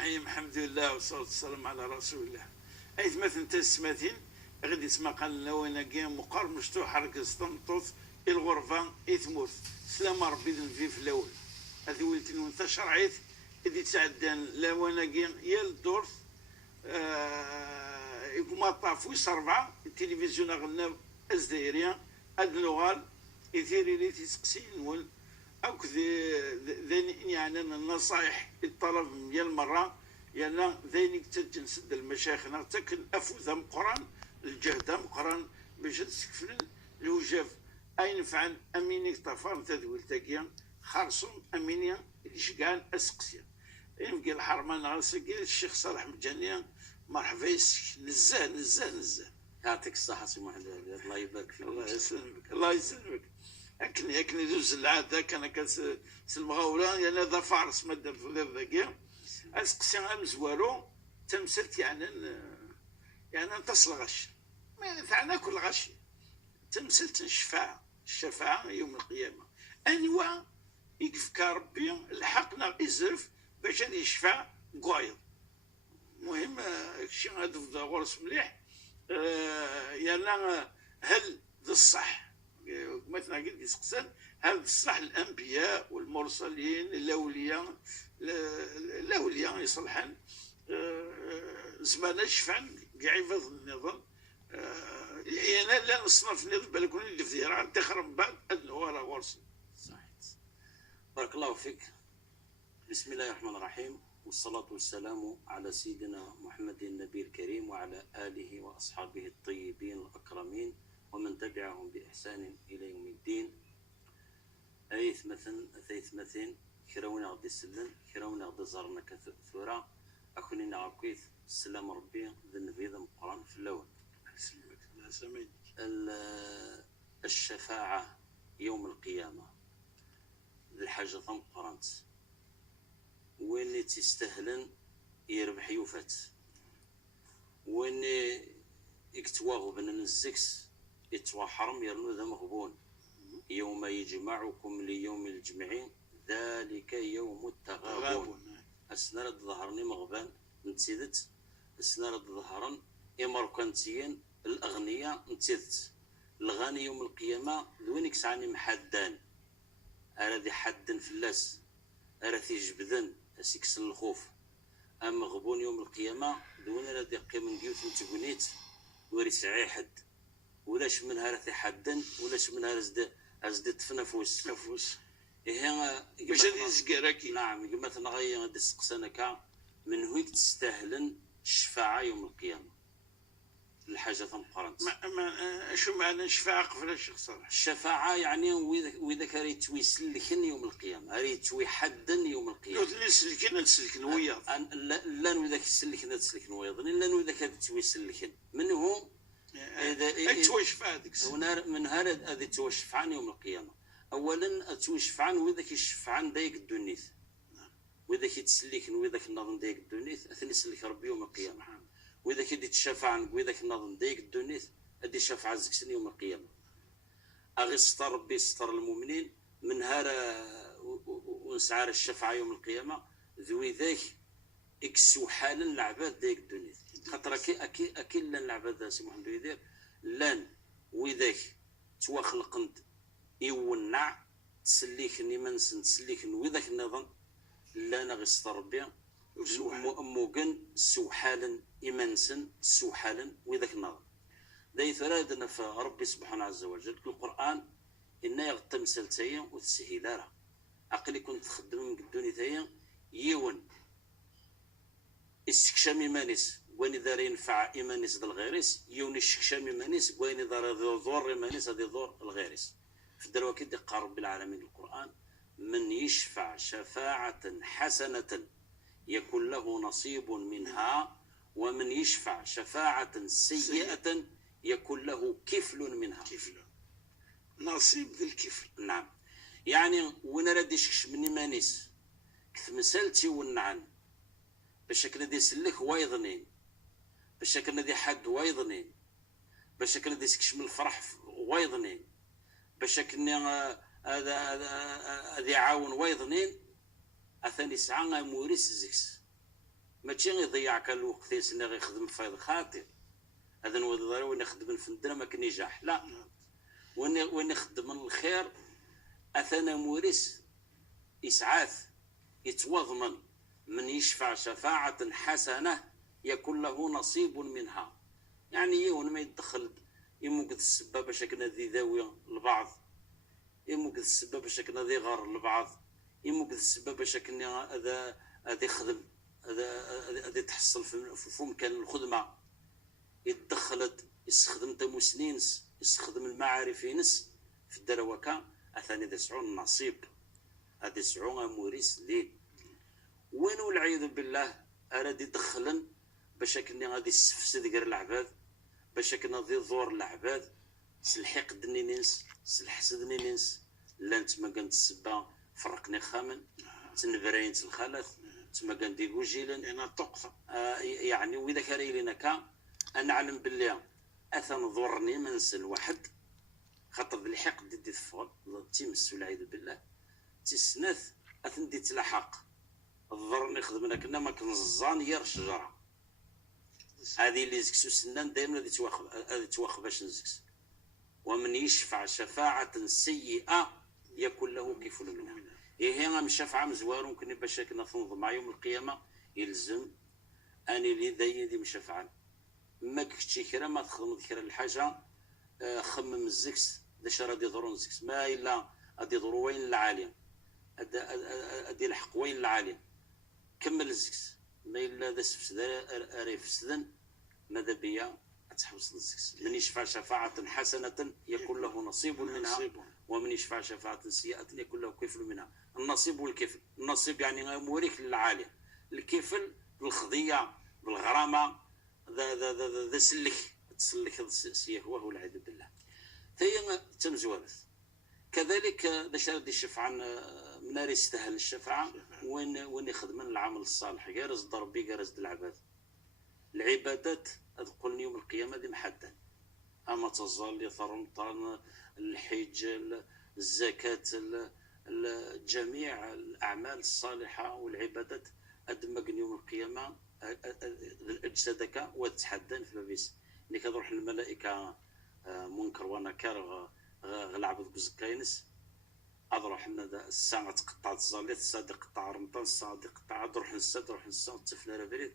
الرحيم. الحمد لله والصلاة والسلام على رسول الله. أيث مثل تسماتين غادي يسمى قال لوينا كيم مقار مشتو حركة ستنطوط الغرفة إثموث سلام ربي ذنفي في الأول هذه ولتين وانت شرعيت إذا تعدان لوينا كيم يا الدورث يكون ما طافو يصرفع التلفزيون غلنا أزديريا أدنوغال إثيري لي تسقسين ول أو ذي يعني النصائح الطلب مليون مرة يعني ذينك تجنسد المشايخ تكن أفوذ مقران الجهد مقران باش تسكفل الوجاف أين فعل أمينيك طفان تذويل تاكيا خارصون أمينيا إشقان أسقسيا يمكن الحرمان غاسقيا الشيخ صالح مجانيا مرحبا يسك نزاه يعطيك الصحة سي محمد الله يبارك فيك. الله يسلمك الله يسلمك. أكن يجوز العادة كان المغاورة يعني هذا فارس مادة في ذاكيا أسقسي أمزوارو تمسلت يعني تصل غش ما ثعنا كل غش تمسلت الشفاعة يوم القيامة أنواع يكفك ربي الحقنا إزرف باش هذا يشفع قايض مهم شي هذا في غرس مليح يعني هل ذا الصح مثلا قلت يسقسن هل الصح الأنبياء والمرسلين الأولياء يصلحن زمان يشفعن قاعد النظام يعني لا نصنف نظام بالكون اللي في ذيرا تخرب بعد أنه ورا غرس. صحيح. بارك الله فيك. بسم الله الرحمن الرحيم والصلاة والسلام على سيدنا محمد النبي الكريم وعلى آله وأصحابه الطيبين الأكرمين ومن تبعهم بإحسان إلى يوم الدين. أيث مثل كراونا غدي السلم كراونا غدي زارنا كثورة أكونينا عقيث السلام ربي ذنبي ذا مقران في اللون. الشفاعة يوم القيامة الحاجة ثم قرانت وين تستهلن يربح يوفات وين يكتواغ بن الزكس يتوا حرم يرنو ذا مغبون يوم يجمعكم ليوم الجمعين ذلك يوم التغابن. السنة ظهرني مغبان نتسيدت السنة ظهرن إمركنتيين الأغنياء نتسيدت الغني يوم القيامة دوينك سعني محدان أرادي حدن فلاس أرادي جبدن أسيكسل الخوف أما غبون يوم القيامة دوين أرادي قيم من جيوت نتبنيت وريس عيحد ولاش منها رثي حدن ولاش منها رزد تفنفوس إيه باش هذه زكراكي. نعم مثلا غاية غادي تسقسنك من هويك تستاهلن الشفاعة يوم القيامة الحاجة ثم قرنت. شو معنى الشفاعة قبل الشخص؟ الشفاعة يعني وإذا كان يتوي سلكن يوم القيامة هل يتوي حدن يوم القيامة نسلكن وياض لا وإذا سلكن تسلكن وياض لا وإذا كانت تتوي سلكن منهم إذا توشف هذيك من هذا توشف عن يوم القيامة. أولا توشف عن وإذا كيشف عن دايق الدنيث وإذا كيتسلكن وإذا كنظن دايق الدنيث أثني سلك ربي يوم القيامة وإذا كي تشافع عنك وإذا كنظن دايق الدنيث أدي شافع زكسن يوم القيامة. أغي ستر ربي ستر المؤمنين من هذا ونسعار الشفاعة يوم القيامة ذوي ذاك اكسو حالا العباد دايق الدنيث خاطر أكيد لان العباد سي محمد يدير لان وذاك تواخلقند يونع تسليكني منسن تسليكن وذاك النظام لا نغس ربي موقن سوحالا إمنسن سوحالا وذاك النظام ذي ثلاثة في ربي سبحانه عز وجل القرآن إنه يغتم سلتين وتسهيلارها أقلي كنت تخدم من قدوني ثايا يون استكشام إيمانيس وين إذا ينفع إيمانيس ذا الغيريس يون استكشام إيمانيس وين إذا ضر إيمانيس هذا ضر الغيريس في الدروة كده قال رب العالمين القرآن من يشفع شفاعة حسنة يكون له نصيب منها ومن يشفع شفاعة سيئة يكون له كفل منها. كفل نصيب ذي الكفل. نعم يعني وين رديش من إيمانيس كثمسلتي ونعن بشكل دي سلك وايضنين بشكل دي حد وايضنين بشكل دي سكش من الفرح وايضنين بشكل هذا يعاون وايضنين أثني ساعة موريس زكس ماشي يضيعك الوقت يسنى غير يخدم فايض خاطر هذا نوضر وين يخدم الفندرة ما كان ينجح لا وين يخدم الخير أثنى مورس إسعاف يتوضمن من يشفع شفاعة حسنة يكون له نصيب منها يعني يهون ما يدخل يموقد السبب باش كنا ذي ذاوية لبعض يموقد السبب باش كنا ذي غار لبعض يموقد السبب باش كنا هذا يخدم هذا تحصل في مكان الخدمة يدخلت يستخدم تموسنينس يستخدم المعارف ينس في الدروكة أثاني دسعون النصيب هذا دسعون موريس لين وين والعياذ بالله أراد يدخلن باش كني غادي يستفسد غير العباد باش كنا ذي ظور العباد سلحقد نينس سلحسد نينس لا نتما كانت السبا فرقني خامن تنبراين الخلف تما كان ديكو جيلن انا تقطع يعني واذا كان لينا كا انا علم بالله اثن ضرني منسل واحد خاطر بالحق دي الفضل تيمس والعياذ بالله تسنث اثن دي تلحق الضرني خدمنا كنا ما كنزان ير شجره هذه اللي زكسو سنان دائما هذه تواخب باش نزكس ومن يشفع شفاعة سيئة يكون له كفل منها هي غام شفعة مزوار ممكن باش كنا تنظم مع يوم القيامة يلزم اني اللي ذي مشفعا ما كتشي كرا ما تخدم كرا الحاجة خمم الزكس داش راه يضرون الزكس ما الا غادي يضروا وين العالية ادي الحق وين العالية كمل الزكس ما الا ذا سفسد راه يفسدن ماذا بيا تحبس الزكس من يشفع شفاعة حسنة يكون له نصيب منها ومن يشفع شفاعة سيئة يكون له كفل منها النصيب والكفل النصيب يعني موريك للعالية الكفل بالخضية بالغرامة ذا سلك تسلك سيه هو العياذ بالله هي تمزوارث كذلك ذا شرد الشفعة منار يستاهل الشفاعة وين يخدم العمل الصالح جارز ضربي جارز العباد العبادات أذقلني يوم القيامة ذي محدد أما تظل رمضان الحج الزكاة جميع الأعمال الصالحة والعبادات أدمجن يوم القيامة أجسادك وتحدن في بابيس إني كتروح الملائكة منكر ونكر غلعبد بزكاينس أروح لنا الساعة تقطع الزاليت الساعة تقطع رمضان الساعة تقطع أروح للساعة تروح للساعة تفنى ربريد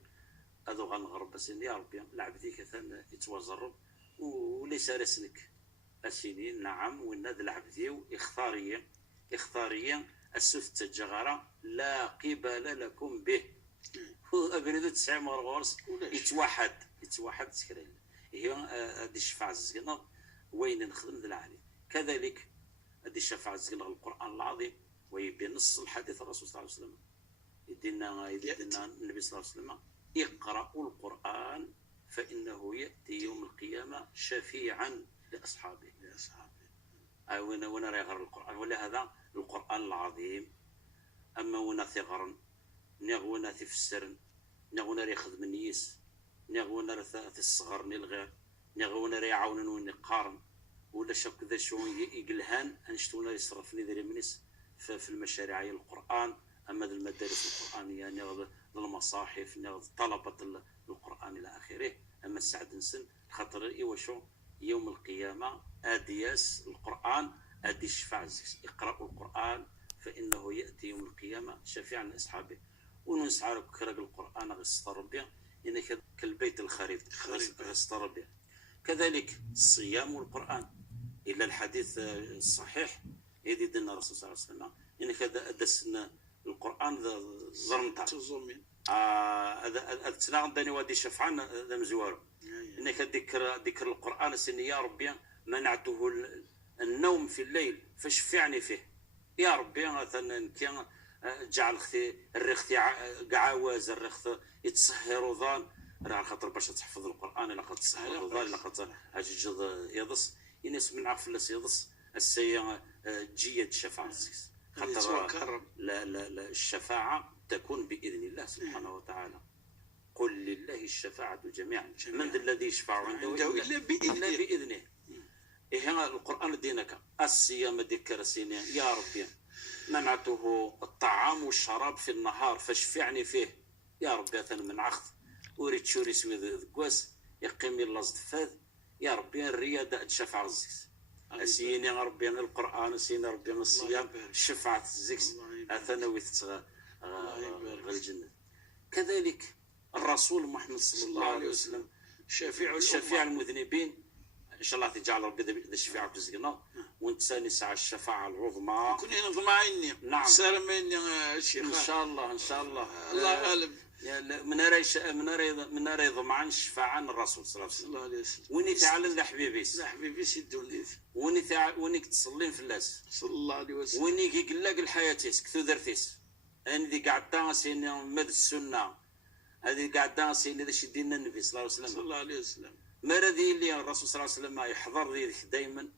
هذو غنغرب بس يا ربي لعبتي كثان يتوزرب وليس رسلك السنين نعم وناد لعبتي اختاريا السوث التجغرة لا قبل لكم به أبريد 9 مرغورس يتوحد سكرين هي هذه الشفاعة الزقنة وين نخدم ذا العالي كذلك هذه الشفاعة الزقنة القرآن العظيم ويبين نص الحديث الرسول صلى الله عليه وسلم يدينا النبي صلى الله عليه وسلم اقرأوا القرآن فإنه يأتي يوم القيامة شفيعا لأصحابه وين راه يغر القرآن ولهذا القرآن العظيم أما ونا ثغرا نغونا في السرن نغونا ياخذ من يس نغونا في الصغر نلغير نغونا يعاونن ونقارن ولا شك ذا شو يقلهان أنشتونا يصرفني ذري منس في المشاريع القرآن أما المدارس القرآنية نغض المصاحف نغض طلبة القرآن إلى آخره أما السعد نسن خاطر إيوشو يوم القيامة أدياس القرآن أدي الشفاعة اقرأوا القرآن فإنه يأتي يوم القيامة شفيعا لأصحابه ونسعى كرق القرآن غستر به إنك كالبيت الخريف غستر به كذلك الصيام والقرآن إلا الحديث الصحيح يدي دنا الرسول صلى الله عليه وسلم إنك أدسنا القرآن زرمتا هذا تناغ داني وادي شفعان ذا مزوار إنك ذكر القرآن سن يا ربي منعته النوم في الليل فشفعني فيه يا ربي مثلا كان جعل الرختي قعاواز الرخت يتصهر ظان راه خاطر باش تحفظ القرآن إلا قد تصهر ظان إلا قد أجد يضص ينس من عفلس يضص السيا جيد شفاعة خاطر لا الشفاعة تكون بإذن الله سبحانه وتعالى قل لله الشفاعة جميعا من ذا الذي يشفع عنده إلا بإذنه إيه القرآن دينك الصيام ذكر سنين يا ربي منعته الطعام والشراب في النهار فاشفعني فيه يا ربي أثن من عخذ وريد شوري سوي ذكواس يقيم الله زدفاذ يا ربي الريادة تشفع الزيس أسيني ربي القرآن أسيني ربي الصيام شفعة الزيس أثنوي الجنة. كذلك الرسول محمد صلى الله عليه وسلم شفيع المذنبين ان شاء الله تجعل ربي ذا الشفاعه في رزقنا ونتساني ساعه الشفاعه العظمى كنا نطمعين نعم سلامين يا شيخ ان شاء الله ان شاء الله الله غالب من أرى يضمعن الشفاعة الرسول صلى الله عليه وسلم وين تعلم لحبيبيس يدونيت وين تصلين في الناس صلى الله عليه وسلم وين يقلق الحياتيس كثو درتيس أنا قاعد سين مد السنة هذه قاعد سين ذا شدينا النبي صلى الله عليه وسلم ما رذي اللي الرسول صلى الله عليه وسلم يحضر ذي دائما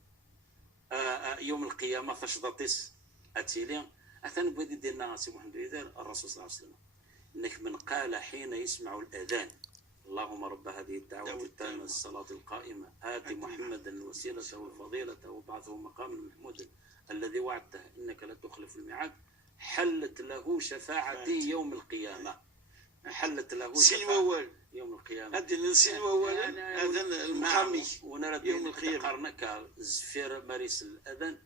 يوم القيامة فشضطيس أتيلين أثنى بدي دينا سي محمد الرسول صلى الله عليه وسلم إنك من قال حين يسمع الأذان اللهم رب هذه الدعوة التامة الصلاة القائمة آت محمدا الوسيلة والفضيلة وابعثه مقاما محمودا الذي وعدته إنك لا تخلف الميعاد حلت له شفاعتي يوم القيامة حلت له شفاعتي يوم القيامة هذا الإنسان أولا أذن المحامي ونرى يوم القيامة قرنك زفير ماريس الأذان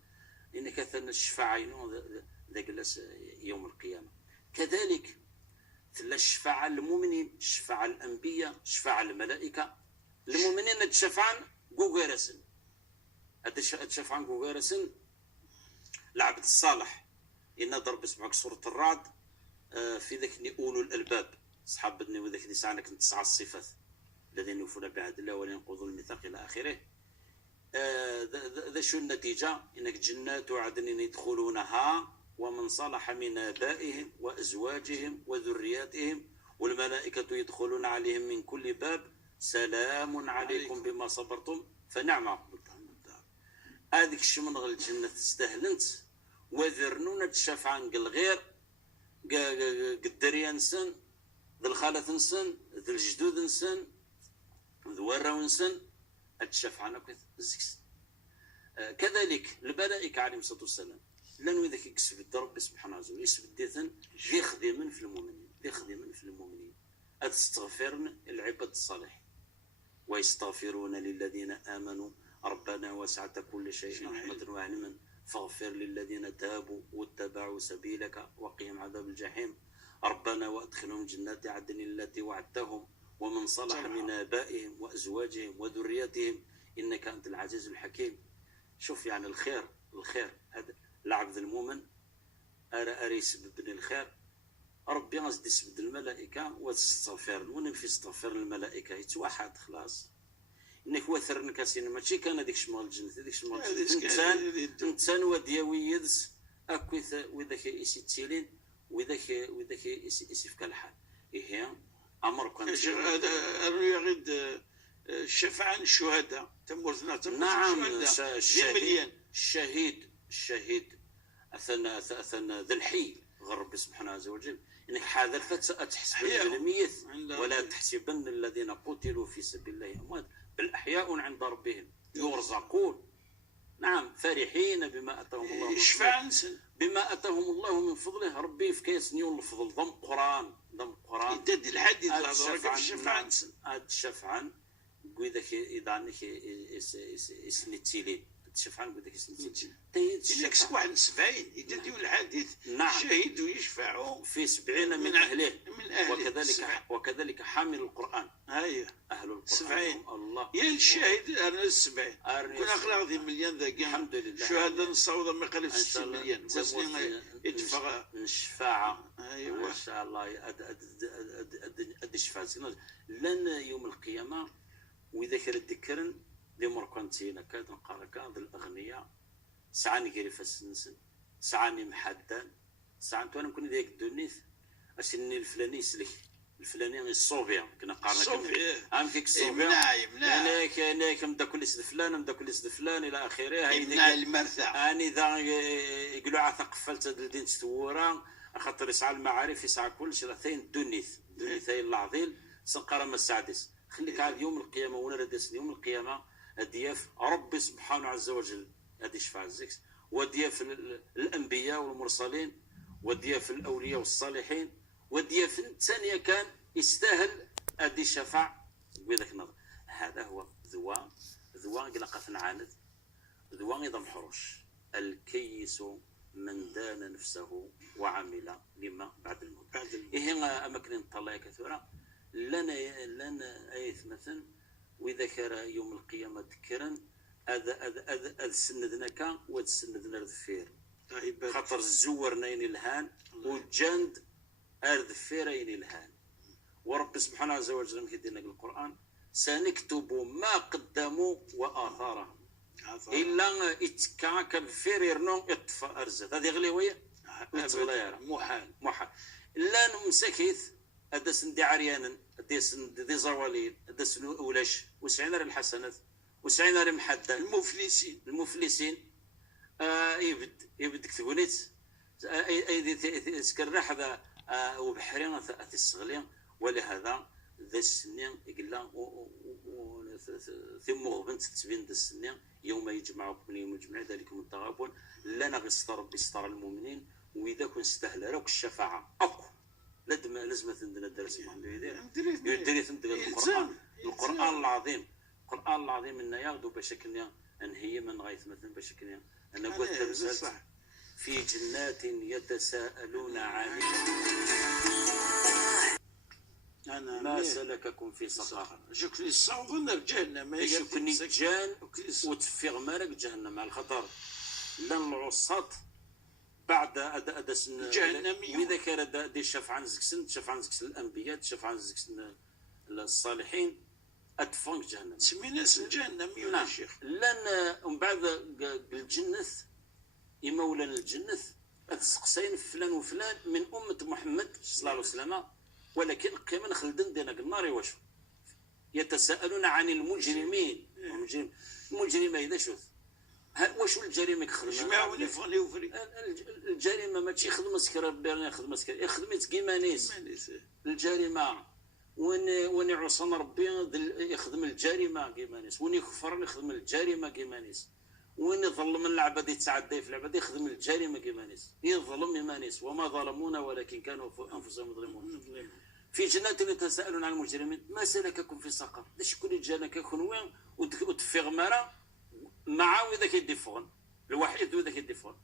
إنك أثنى الشفاعين ذا جلس يوم القيامة. كذلك الشفاعة المؤمنين الشفاعة الأنبياء الشفاعة الملائكة المؤمنين تشفعان جوجرسن تشفعان جوجرسن العبد الصالح إن ضرب اسمعك سورة الرعد في ذاك أولو الألباب صحابتني وذاك لسانك 9 الصفات الذين يوفون بعهد الله ولا ينقضون الميثاق إلى آخره. ذا شو النتيجة؟ إنك جنات عدن يدخلونها ومن صلح من آبائهم وأزواجهم وذرياتهم والملائكة يدخلون عليهم من كل باب سلام عليكم بما صبرتم فنعم عقب الدار. هذيك الشمن الجنة تستهلنت وذرنون تشفعن الغير قدريا نسن ذا الخالة نسن ذا الجدود نسن ذوارة نسن أتشفعن الزكس. كذلك الملائكة عليهم الصلاة والسلام لأنه إذا يكسب ربي سبحانه وتعالى يسب ديثن يخدمن في المؤمنين أتستغفرن العباد الصالح ويستغفرون للذين آمنوا ربنا وسعت كل شيء رحمة وعلما فاغفر للذين تابوا واتبعوا سبيلك وقهم عذاب الجحيم ربنا وأدخلهم جنات عدن التي وعدتهم ومن صلح من آبائهم وأزواجهم وذريتهم إنك أنت العزيز الحكيم. شوف يعني الخير هذا العبد المؤمن أرى يسبب الخير ربي غادي يسبب الملائكة وتستغفر ونمشي استغفر الملائكة يتوحد خلاص انك وثر نكاسين ماشي كان هذيك شمال الجنة هذيك شمال انسان ودياوي يدس اكوث وذاك يسيتيلين وذاك يسيفك الحال هي امر كان هذا يغيد الشفاعة الشهداء تمورنا نعم الشهيد أثنى ذا الحي غرب سبحانه عز وجل إنك حاذرت أتحسب الميت ولا تحسبن الذين قتلوا في سبيل الله أموات بل أحياء عند ربهم يرزقون نعم فرحين بما أتاهم الله من فضله بما أتاهم الله من فضله ربي في كيس نيول الفضل ضم قرآن يدد الحديث أتشفعن قويدك إذا أنك إسنتيلين تشفعن قويدك إسنتيلين لك 71 يددوا الحديث نعم شهيد ويشفعوا في 70 من أهله وكذلك حامل القرآن أهل القرآن 70 الله يا الشاهد أنا 70 كنا أخلاق ذي مليون ذاك الحمد لله شهداء نصوض ما يقل 60 مليون بس يدفع الشفاعة أيوة إن شاء الله أدي الشفاعة لن يوم القيامة وإذا كانت ذكرن لمركنتين كاد نقارك هذا الأغنياء سعاني قريف السنسن سعاني محدان سعاني وانا نكون ذيك الدنيث أسني الفلاني يسلك الفلاني الصوفيا كنا قارك عام فيك الصوفيا أنا مدا كل سد فلان مدا كل سد فلان إلى آخره يمنع المرثع أنا إذا يقولوا عثا قفلت الدين تستورا خاطر يسعى المعارف يسعى كل شيء ثين دنيثي العظيم سنقرا السادس خليك هذا يوم القيامة ونردس يوم القيامة الدياف ربي سبحانه عز وجل هذه شفاعة الزكس ودياف الأنبياء والمرسلين ودياف الأولياء والصالحين وديافن الثانيه كان يستاهل ادي شفع بذاك النظر. هذا هو ذوا قلقة نعاند ذوا نظام حروش. الكيس من دان نفسه وعمل لما بعد الموت. إيه أماكن نطلع كثيرة لنا أيث مثلا وإذا كان يوم القيامة ذكرا هذا سندنا كان وتسندنا الذفير خاطر الزور نين الهان والجند الذفير ين الهان. ورب سبحانه عز وجل كيدينا القرآن سنكتب ما قدموا وآثارهم إلا إتكا كالفير يرنو إطفى أرزت هذه غليوية محال لا نمسكيث أدسن دي عريانا أدسن دي زوالين أدسن أولش وسعين الحسنات وسعين المحدة المفلسين يبد كتبونيت أي سكرح هذا وبحرين أتي الصغلين. ولهذا ذا السنين يقول ثم غبنت تبين ذا السنين يوم يجمعكم يوم يجمع ذلك من تغابون لنا غستر ربي استر المؤمنين وإذا كنت استهل روك الشفاعة أقوى لازم عندنا الدرس يدري القرآن العظيم إنه ياخذوا بشكل أن هي من غاية مثلا بشكل أنا قلت في جنات يتساءلون عن ما سلككم في سقر. شكلي الصوت جهنم شكلي جان وتفيغ مالك جهنم على الخطر لن العصات بعد أدسن جهنمي وإذا كان دي شفعان زكسن شفعان زكسن الأنبياء شفعان زكسن الصالحين أدفنك جهنم سمينا اسم جهنمي ولا شيخ لن ومن بعد الجنة يمولا الجنة أتسقسين فلان وفلان من أمة محمد صلى الله عليه وسلم ولكن كمان خلدن دينك النار واش يتساءلون عن المجرمين. المجرم إذا شوف واش الجريمه يخدم جماعه فري الجريمه ماشي يخدم مسكره بيرنا يخدم مسكره يخدم كيمانيس الجريمه وين يعصن ربي يخدم الجريمه كيمانيس وين يكفر يخدم الجريمه كيمانيس وين يظلم العباد يتعدى في العباد يخدم الجريمه كيمانيس يظلم يمانيس وما ظلمونا ولكن كانوا انفسهم يظلمون. في جنات يتساءلون عن المجرمين ما سلككم في سقر داش كل جانا كيكون وين وتفيغ مرا مع وذا كيدفون الوحيد وذا كيدفون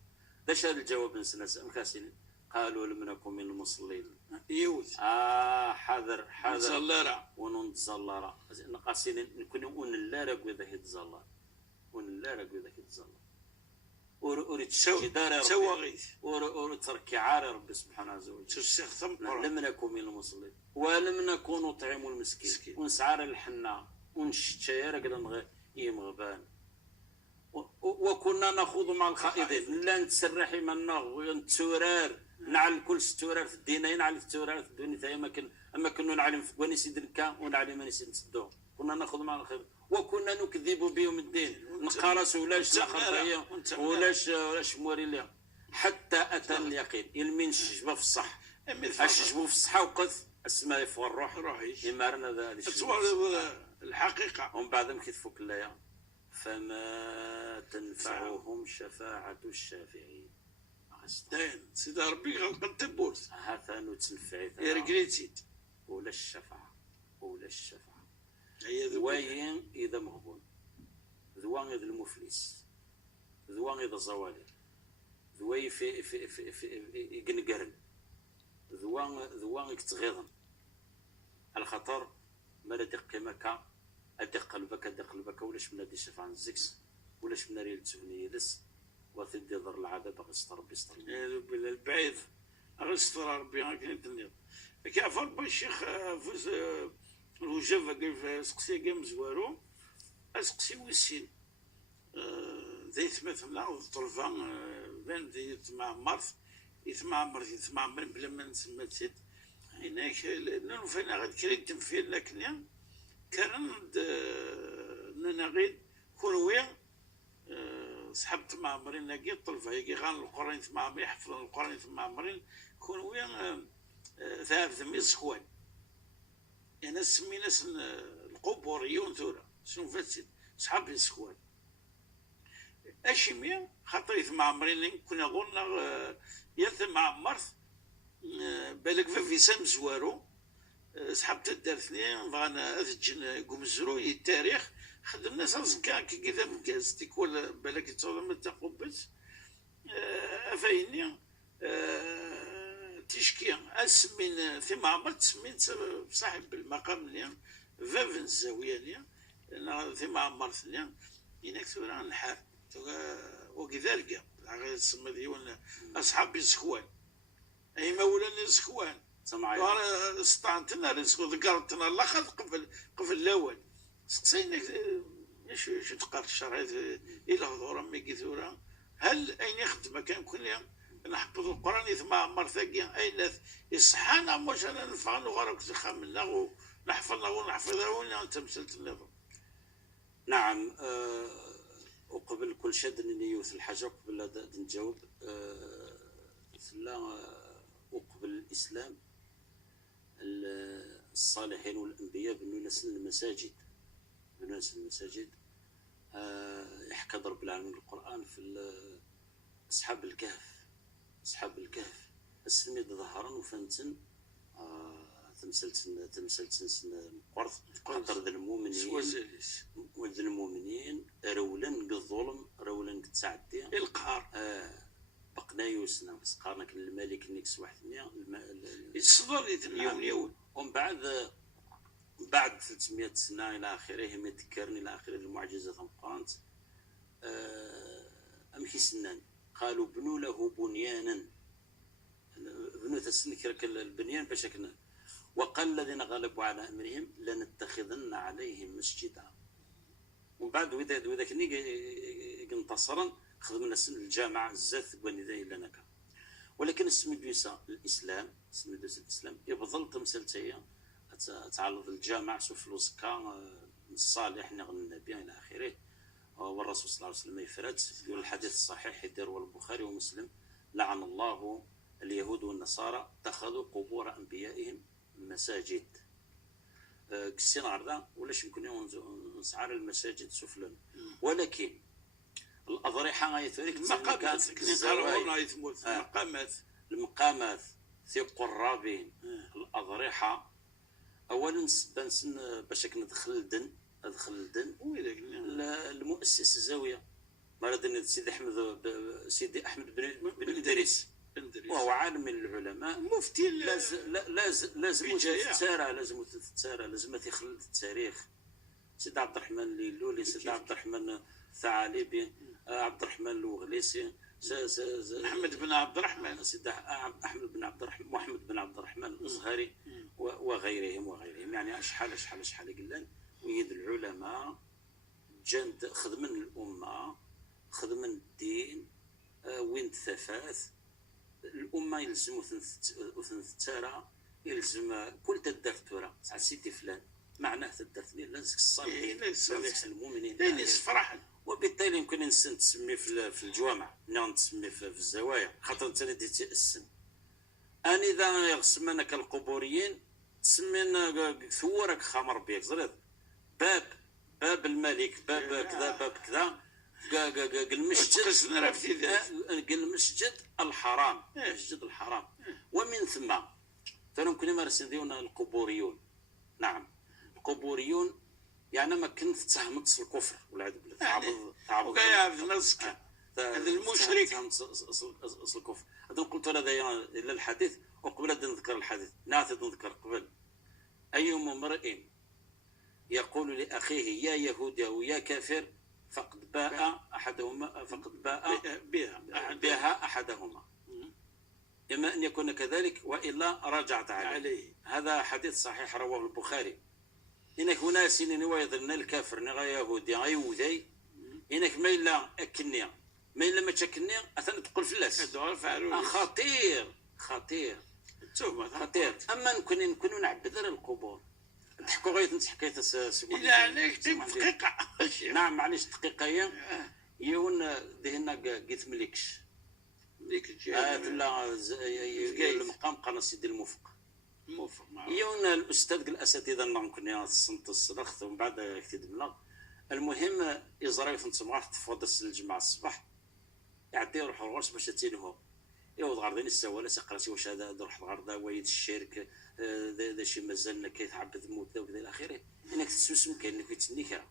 داش هذا الجواب نسنا مكاسين قالوا لم نكن من المصلين يوث حذر زلارة ونتزلارة نقاسين نكون ونلارق وذا كيتزلار ونلارق وذا كيتزلار وريد دار سواغيث وريد تركي عار ربي سبحانه عز وجل لم نكن من المصلين ولم نكن نطعم المسكين ونسعر الحنا ونشتير كذا يمغبان وكنا نخوض مع الخائضين لا نتسرحي من النغ نتورار نعلم كل ستورار في الدينين نعلم ستورار في الدنيا اما كنا نعلم في بني سيدنكا ونعلم من سيدنسدو كنا ناخذ مع الخير وكنا نكذب بيوم الدين نقارس ولاش لاخر ولاش موريليا حتى اتى اليقين المين شجبه في الصح الشجبه في الصحه وقف السماء فوق الروح يمارنا ذا الحقيقه ومن بعد كيتفك اللايا فما تنفعهم شفاعة الشافعين. سيدي ربي غلق التبوت هذا نتنفع يا رجليتيد ولا الشفاعة وين إذا مغبون ذوان إذا المفلس ذوان إذا زوالي ذوي في قنقرن ذوان يكتغيظن الخطر ما لديك كمكا أدي قلبك ولاش من هادي شفاعة الزكس ولاش من ريال تسوني لس وثدي ضر العذاب غستر ربي يستر البعيد غستر ربي هاكا تنيض كيف ربي الشيخ فوز الوجافة كيف سقسي كاع مزوارو اسقسي ويسين ذيت مثلا الطلفة بان يتمعمر بلا ما نسمى تسد هناك لأنه فين غاد كريت تنفيل لكن كان نانا غير كروي سحبت معمرين ناقي الطلفة هيك غان القرآن معمرين يحفظ القرآن معمرين كروي ثلاث مية سخوان يعني سمي ناس القبوريون ثورة شنو فاتسد صحاب السخوان اشمي خاطر معمرين كنا قلنا يث معمرت بالك في سام زوارو سحبت الدارثني بغانا أذجن قمزرو التاريخ خدمنا سازكا كي كذا مكازتك ولا بالك تصور من تقبت أفايني تشكي أسمين ثم عمرت سمين صاحب المقام لي فافن الزاوية لي ثم عمرتني إنك ثورة الحال وكذلك غير تسمى ديون أصحابي الزكوان أي مولانا الزكوان سمعي استعنتنا رزق ذكرتنا الله خذ قبل الأول سقسينا شو تقرا الشرع إلى هضورا ميكي ثورة هل أين يخدم كان كل نحفظ القرآن ثم عمر ثقيا أين يصحانا مش أنا نفعل غرق خاملنا ونحفظنا ونحفظها وأنت مسلت النظام. نعم. وقبل كل شيء نيوث الحاجة قبل لا نجاوب وقبل الإسلام الصالحين والأنبياء بنوا نسل المساجد يحكى رب العالمين القرآن في أصحاب الكهف السميد ظهرا وفنتن تمثلتن قرث خاطر ذا المؤمنين رولا بالظلم رولا بالتعدي القهر بقنا يوسنا بس قارنا كان الملك نيكس واحد يتصدر يوم ومن بعد 300 سنة إلى آخره ما تذكرني إلى آخره المعجزات القرآن أمشي سنان قالوا بنوا له بنيانا بنوا تسنك البنيان باش كنا وقال الذين غلبوا على أمرهم لنتخذن عليهم مسجدا ومن بعد وإذا كني انتصرا خدمنا سن الجامعة الزاث بني ذا إلا نكا ولكن اسم دوسا الإسلام يفضل تمثلتيا تعرض الجامع شوف فلوسكا الصالح نغن النبي إلى آخره والرسول صلى الله عليه وسلم يفرد يقول الحديث الصحيح يدير البخاري ومسلم لعن الله اليهود والنصارى اتخذوا قبور أنبيائهم مساجد كسينا عرضا ولاش يمكن نسعر المساجد سفلا ولكن الأضرحة غايثوريك المقامات في قرابين الأضرحة أولا باش ندخل الدن المؤسس الزاوية مرض سيدي أحمد بن إدريس وهو عالم من العلماء مفتي لازم تتسارى لازم يخلد التاريخ سيدي عبد الرحمن الليلولي سيدي عبد الرحمن الثعالبي عبد الرحمن الوغليسي محمد بن عبد الرحمن سيدي أحمد بن عبد الرحمن محمد بن عبد الرحمن الأزهري وغيرهم يعني شحال قلان ويد العلماء جند خدمن الأمة خدمن الدين وين تثاث الأمة يلزم وثنثتارا يلزم كل تدرت ورا ساعة سيدي فلان معناه تدرتني لازم الصالحين المؤمنين ليس فرحا وبالتالي يمكن الإنسان تسميه في الجوامع نعم تسميه في الزوايا خاطر أنت اللي تأسن أنا إذا يغسمنك القبوريين تسمين ثورك خمر بيك زرد باب الملك باب كذا المسجد الحرام المسجد الحرام ومن ثم يمكن يمارسون ديونا القبوريون نعم القبوريون يعني ما كنت تهمت الكفر والعياذ بالله تعبد وكيعرف نفسك هذا المشرك الكفر هذا قلت هذا إلى الحديث وقبل أن نذكر الحديث نذكر قبل أيما امرئ يقول لأخيه يا يهودي أو يا كافر فقد باء بها أحدهما إما أن يكون كذلك وإلا رجعت عليه هذا حديث صحيح رواه البخاري إنك ناس يظن الكافر نغا يهودي غيوذي إنك ما إلا أكني ما إلا ما تشكني أثنى تقول فلاس خطير أما نكون نعبد القبور تحكوا غاية انت حكاية إلا عليك دقيقة نعم معليش دقيقة يون دهنا قيت مليكش لا المقام قال سيدي الموفق يون الأستاذ الأساتذة ممكن يصنت الصرخ ومن بعد يكتب لنا المهم إزرايل في نتمغار تفضل الجمعة الصباح يعدي يروح الغرس باش تينهو يوض غردين السوالة سقراسي واش هذا روح الغردا ويد الشرك ذا شي مازالنا كيتعبد موت وكذا الى اخره. انك تسوسم كانك يتسنيك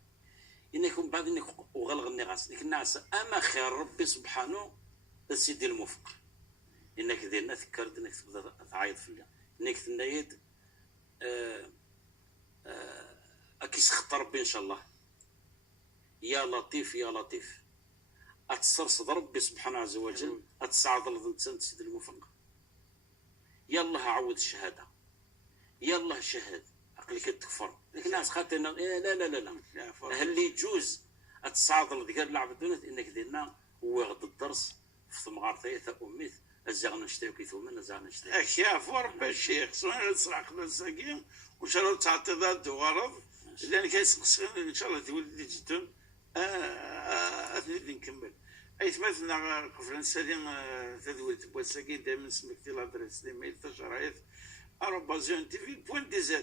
انك من بعد انك وغلغ النغاس لكن الناس اما خير ربي سبحانه سيدي الموفق. انك ديرنا فكرت انك تبدا تعيط في الله انك تنايد اكي سخط ربي ان شاء الله. يا لطيف يا لطيف اتسرصد ربي سبحانه عز وجل اتسعد الانسان سيدي الموفق. يلا عود الشهاده يلا شهد عقلك تكفر لكن الناس خاطر لا لا لا لا هل اللي يجوز اتسعد ديال لعب دونت انك ديرنا هو غد الدرس في ثمغارتي ثا اميت الزغن نشتاو كيثوما الزغن نشتاو اشياء فور الشيخ سواء نصرح الساقيم وان شاء الله تعطي ذات غرض لان كيسقسين ان شاء الله تولد جدا اثني نكمل اي ثبتنا قفل نسالين تدويت بوساكين دائما سمكتي لادريس ايميل تشرايط @tv.dz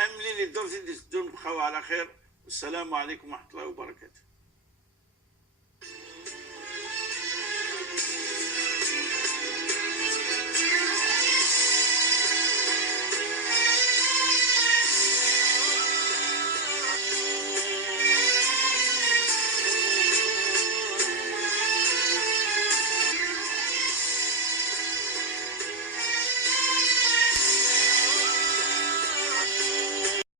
املي لي دور بخاو على خير والسلام عليكم ورحمه الله وبركاته.